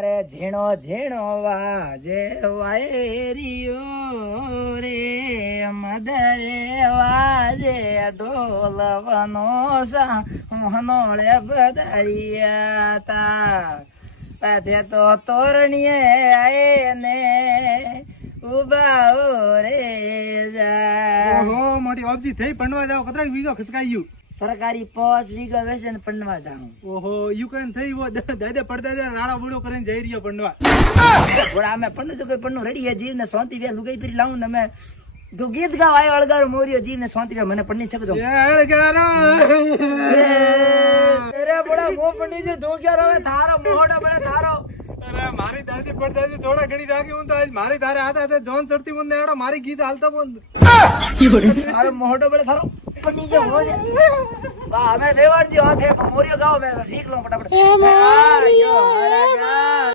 રે ઝીણો ઝીણો વાજે વાયરિયો રે મદરે વાજે ઢોલવનો સાહનોળે બદરિયા તા પાથે તો તોરણીએ આયને ઉભા રે જા ઓહો મોટી ઓબજી થઈ પણવા જાવ કતરા વીઘો ખસકાયું સરકારી 5 વીઘા વેચે ને પણવા જાણું ઓહો યુ કન થઈ વો દાદા પડતા રાડા બુડો કરીને જઈ રહ્યો પણવા બોડા અમે પન્નું જો કોઈ પન્નું રેડી હે જીવ ને શાંતિ વે લુગાઈ પરી લાવું ને અમે તું ગીત ગાવ આયો અળગાર મોરિયો જીવ ને શાંતિ વે મને પન્ની છકજો એ અળગારો અરે બોડા મો પન્ની જે ધોગ્યા રવે થારો મોહડા બળે થારો અરે મારી દાદી પડદાદી થોડા ઘણી રાખી હું તો આજ મારી તારે હાથે હાથે જોન ચડતી હું એડો મારી ગીત હાલતો બોલ થારો મોહડો બળે થારો પન્ની જે હો જે વાહ અમે દેવાનજી હાથે મોરિયો ગાવ મે શીખ લો ફટાફટ